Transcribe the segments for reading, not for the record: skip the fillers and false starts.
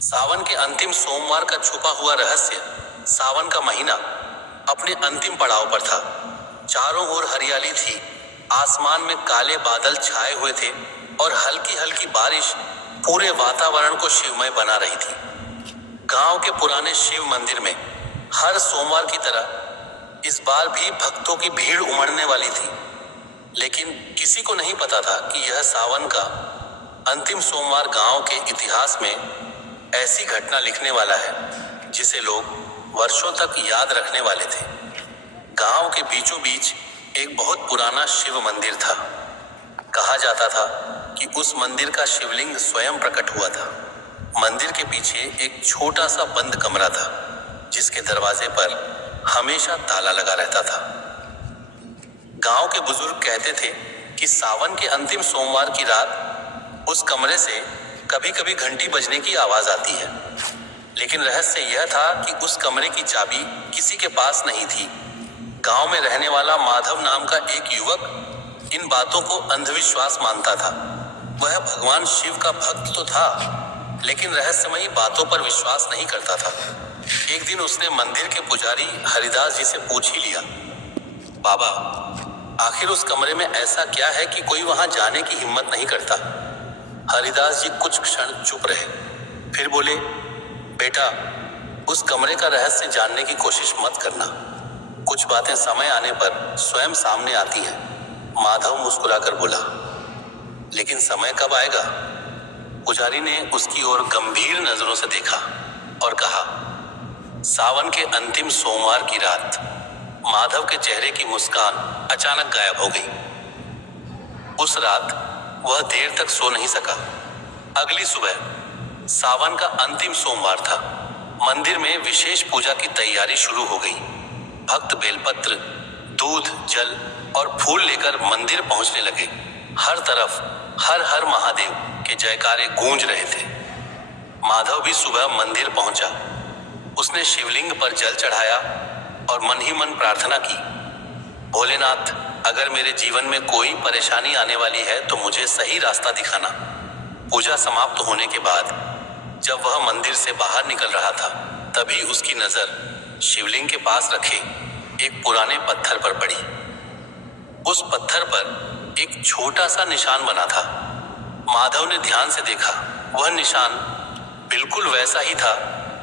सावन के अंतिम सोमवार का छुपा हुआ रहस्य। सावन का महीना अपने अंतिम पड़ाव पर था। चारों ओर हरियाली थी, आसमान में काले बादल छाए हुए थे और हल्की हल्की बारिश पूरे वातावरण को शिवमय बना रही थी। गांव के पुराने शिव मंदिर में हर सोमवार की तरह इस बार भी भक्तों की भीड़ उमड़ने वाली थी, लेकिन किसी को नहीं पता था कि यह सावन का अंतिम सोमवार गांव के इतिहास में ऐसी घटना लिखने वाला है जिसे लोग वर्षों तक याद रखने वाले थे। गांव के बीचों बीच एक बहुत पुराना शिव मंदिर था। कहा जाता था कि उस मंदिर का शिवलिंग स्वयं प्रकट हुआ था। मंदिर के पीछे एक छोटा सा बंद कमरा था जिसके दरवाजे पर हमेशा ताला लगा रहता था। गांव के बुजुर्ग कहते थे कि सावन के अंतिम सोमवार की रात उस कमरे से कभी कभी घंटी बजने की आवाज आती है, लेकिन रहस्य यह था कि उस कमरे की चाबी किसी के पास नहीं थी। गांव में रहने वाला माधव नाम का एक युवक इन बातों को अंधविश्वास मानता था। वह भगवान शिव का भक्त तो था, लेकिन रहस्यमयी बातों पर विश्वास नहीं करता था। एक दिन उसने मंदिर के पुजारी हरिदास जी से पूछ ही लिया, बाबा, आखिर उस कमरे में ऐसा क्या है कि कोई वहां जाने की हिम्मत नहीं करता? हरिदास जी कुछ क्षण चुप रहे, फिर बोले, बेटा, उस कमरे का रहस्य जानने की कोशिश मत करना। कुछ बातें समय आने पर स्वयं सामने आती हैं। माधव मुस्कुराकर बोला, लेकिन समय कब आएगा? पुजारी ने उसकी ओर गंभीर नजरों से देखा और कहा, सावन के अंतिम सोमवार की रात। माधव के चेहरे की मुस्कान अचानक गायब हो गई। उस रात वह देर तक सो नहीं सका। अगली सुबह सावन का अंतिम सोमवार था। मंदिर में विशेष पूजा की तैयारी शुरू हो गई। भक्त बेलपत्र, दूध, जल और फूल लेकर मंदिर पहुंचने लगे। हर तरफ हर हर महादेव के जयकारे गूंज रहे थे। माधव भी सुबह मंदिर पहुंचा। उसने शिवलिंग पर जल चढ़ाया और मन ही मन प्रार्थना की, भोलेनाथ, अगर मेरे जीवन में कोई परेशानी आने वाली है तो मुझे सही रास्ता दिखाना। पूजा समाप्त होने के बाद जब वह मंदिर से बाहर निकल रहा था, तभी उसकी नजर शिवलिंग के पास रखे एक पुराने पत्थर पर पड़ी। उस पत्थर पर एक छोटा सा निशान बना था। माधव ने ध्यान से देखा। वह निशान बिल्कुल वैसा ही था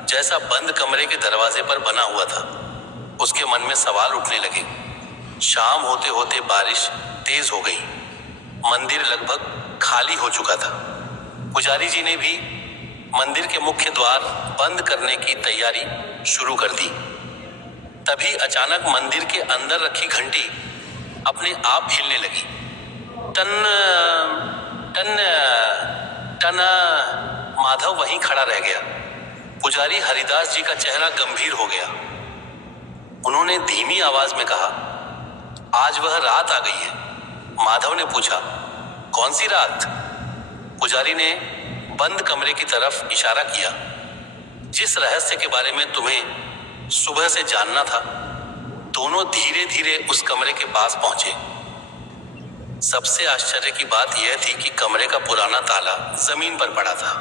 जैसा बंद कमरे के दरवाजे पर बना हुआ था। उसके मन में सवाल उठने लगे। शाम होते होते बारिश तेज हो गई। मंदिर लगभग खाली हो चुका था। पुजारी जी ने भी मंदिर के मुख्य द्वार बंद करने की तैयारी शुरू कर दी। तभी अचानक मंदिर के अंदर रखी घंटी अपने आप हिलने लगी। Ton ton ton. माधव वहीं खड़ा रह गया। पुजारी हरिदास जी का चेहरा गंभीर हो गया। उन्होंने धीमी आवाज में कहा, आज वह रात आ गई है। माधव ने पूछा, कौन सी रात? पुजारी ने बंद कमरे की तरफ इशारा किया। जिस रहस्य के बारे में तुम्हें सुबह से जानना था। दोनों धीरे धीरे उस कमरे के पास पहुंचे। सबसे आश्चर्य की बात यह थी कि कमरे का पुराना ताला जमीन पर पड़ा था।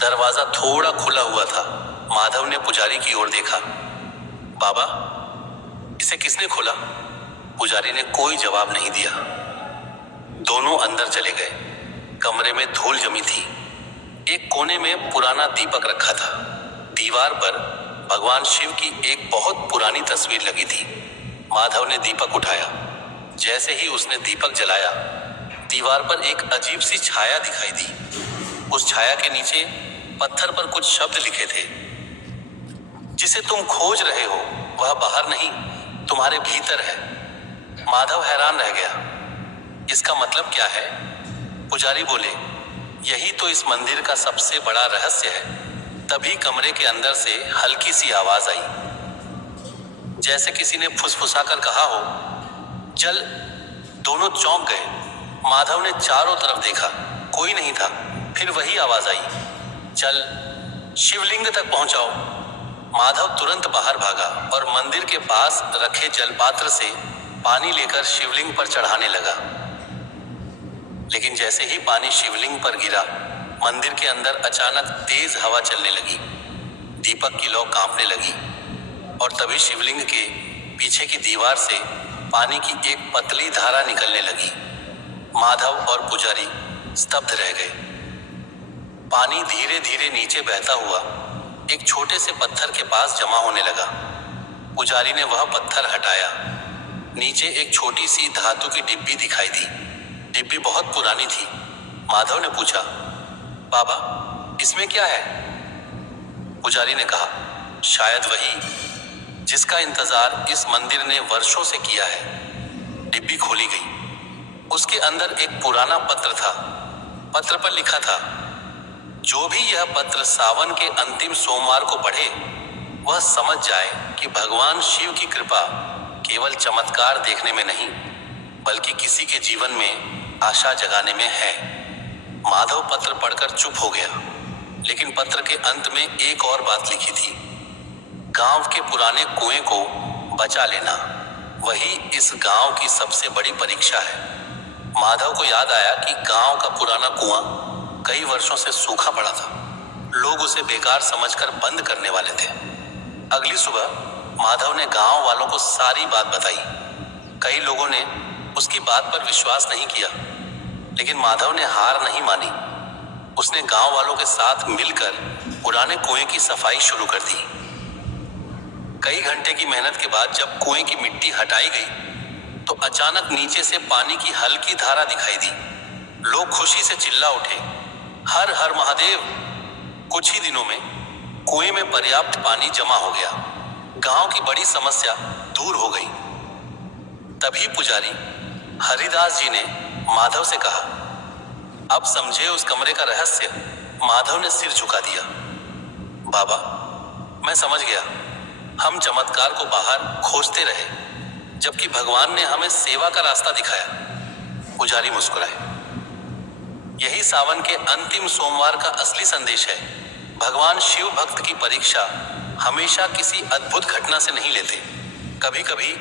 दरवाजा थोड़ा खुला हुआ था। माधव ने पुजारी की ओर देखा। बाबा, इसे किसने खोला? पुजारी ने कोई जवाब नहीं दिया। दोनों अंदर चले गए। कमरे में धूल जमी थी। एक कोने में पुराना दीपक रखा था। दीवार पर भगवान शिव की एक बहुत पुरानी तस्वीर लगी थी। माधव ने दीपक उठाया। जैसे ही उसने दीपक जलाया, दीवार पर एक अजीब सी छाया दिखाई दी। उस छाया के नीचे पत्थर पर कुछ शब्द लिखे थे, जिसे तुम खोज रहे हो वह बाहर नहीं, तुम्हारे भीतर है। माधव हैरान रह गया। इसका मतलब क्या है? पुजारी बोले, यही तो इस मंदिर का सबसे बड़ा रहस्य है। तभी कमरे के अंदर से हल्की सी आवाज आई, जैसे किसी ने फुसफुसाकर कहा हो, चल। दोनों चौंक गए। माधव ने चारों तरफ देखा, कोई नहीं था। फिर वही आवाज आई, चल, शिवलिंग तक पहुंचाओ। माधव तुरंत बाहर भागा और मंदिर के पास रखे जलपात्र से पानी लेकर शिवलिंग पर चढ़ाने लगा। लेकिन जैसे ही पानी शिवलिंग पर गिरा, मंदिर के अंदर अचानक तेज हवा चलने लगी, दीपक की लौ कांपने लगी और तभी शिवलिंग के पीछे की दीवार से पानी की एक पतली धारा निकलने लगी। माधव और पुजारी स्तब्ध रह गए। पानी धीरे धीरे नीचे बहता हुआ एक छोटे से पत्थर के पास जमा होने लगा। पुजारी ने वह पत्थर हटाया। नीचे एक छोटी सी धातु की डिब्बी दिखाई दी। डिब्बी बहुत पुरानी थी। माधव ने पूछा, बाबा, इसमें क्या है? पुजारी ने कहा, शायद वही जिसका इंतजार इस मंदिर ने वर्षों से किया है। डिब्बी खोली गई। उसके अंदर एक पुराना पत्र था। पत्र पर लिखा था, जो भी यह पत्र सावन के अंतिम सोमवार को पढ़े वह समझ जाए कि भगवान शिव की कृपा केवल चमत्कार देखने में नहीं बल्कि किसी के जीवन में आशा जगाने में है। माधव पत्र पढ़कर चुप हो गया, लेकिन पत्र के अंत में एक और बात लिखी थी, गांव के पुराने कुएं को बचा लेना, वही इस गांव की सबसे बड़ी परीक्षा है। माधव को याद आया कि गांव का पुराना कुआं कई वर्षों से सूखा पड़ा था। लोग उसे बेकार समझकर बंद करने वाले थे। अगली सुबह माधव ने गांव वालों को सारी बात बताई। कई लोगों ने उसकी बात पर विश्वास नहीं किया, लेकिन माधव ने हार नहीं मानी। उसने गांव वालों के साथ मिलकर पुराने कुएं की सफाई शुरू कर दी। कई घंटे की मेहनत के बाद जब कुएं की मिट्टी हटाई गई तो अचानक नीचे से पानी की हल्की धारा दिखाई दी। लोग खुशी से चिल्ला उठे, हर हर महादेव। कुछ ही दिनों में कुएं में पर्याप्त पानी जमा हो गया। गांव की बड़ी समस्या दूर हो गई। तभी पुजारी हरिदास जी ने माधव से कहा, अब समझे उस कमरे का रहस्य। माधव ने सिर झुका दिया। बाबा, मैं समझ गया। हम चमत्कार को बाहर खोजते रहे, जबकि भगवान ने हमें सेवा का रास्ता दिखाया। पुजारी मुस्कुराए। यही सावन के अंतिम सोमवार का असली संदेश है। भगवान शिव भक्त की परीक्षा हमेशा किसी अद्भुत घटना से नहीं लेते। कभी कभी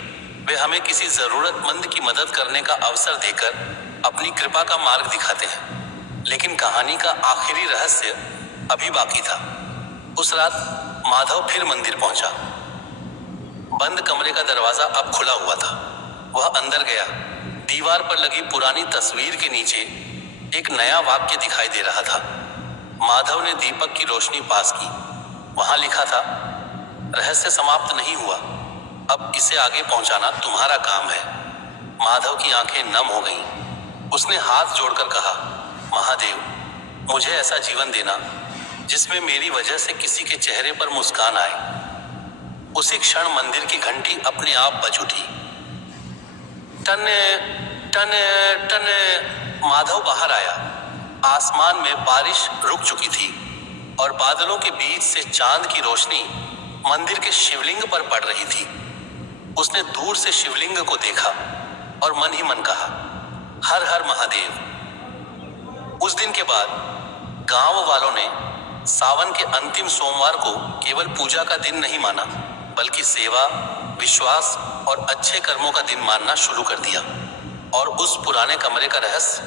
वे हमें किसी जरूरतमंद की मदद करने का अवसर देकर अपनी कृपा का मार्ग दिखाते हैं। लेकिन कहानी का आखिरी रहस्य अभी बाकी था। उस रात माधव फिर मंदिर पहुंचा। बंद कमरे का दरवाजा अब खुला हुआ था। वह अंदर गया। दीवार पर लगी पुरानी तस्वीर के नीचे एक नया वाक्य दिखाई दे रहा था। माधव ने दीपक की रोशनी पास की। वहां लिखा था, रहस्य समाप्त नहीं हुआ, अब इसे आगे पहुंचाना तुम्हारा काम है। माधव की आंखें नम हो गईं। उसने हाथ जोड़कर कहा, महादेव, मुझे ऐसा जीवन देना जिसमें मेरी वजह से किसी के चेहरे पर मुस्कान आए। उसी क्षण मंदिर की घंटी अपने आप बज उठी। Ton ton ton. माधव बाहर आया। आसमान में बारिश रुक चुकी थी और बादलों के बीच से चांद की रोशनी मंदिर के शिवलिंग पर पड़ रही थी। उसने दूर से शिवलिंग को देखा और मन ही मन कहा, हर हर महादेव। उस दिन के बाद गांव वालों ने सावन के अंतिम सोमवार को केवल पूजा का दिन नहीं माना, बल्कि सेवा, विश्वास और अच्छे कर्मों का दिन मानना शुरू कर दिया। और उस पुराने कमरे का रहस्य,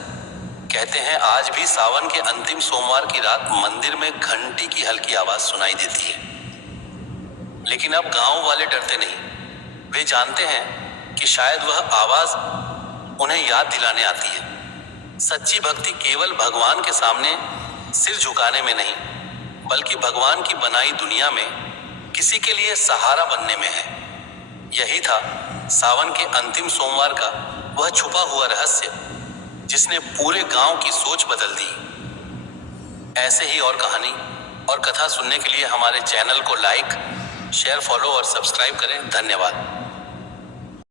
कहते हैं आज भी सावन के अंतिम सोमवार की रात मंदिर में घंटी की हल्की आवाज सुनाई देती है। लेकिन अब गांव वाले डरते नहीं। वे जानते हैं कि शायद वह आवाज उन्हें याद दिलाने आती है, सच्ची भक्ति केवल भगवान के सामने सिर झुकाने में नहीं, बल्कि भगवान की बनाई दुनिया में किसी के लिए सहारा बनने में है। यही था सावन के अंतिम सोमवार का वह छुपा हुआ रहस्य, जिसने पूरे गांव की सोच बदल दी। ऐसे ही और कहानी और कथा सुनने के लिए हमारे चैनल को लाइक, शेयर, फॉलो और सब्सक्राइब करें। धन्यवाद।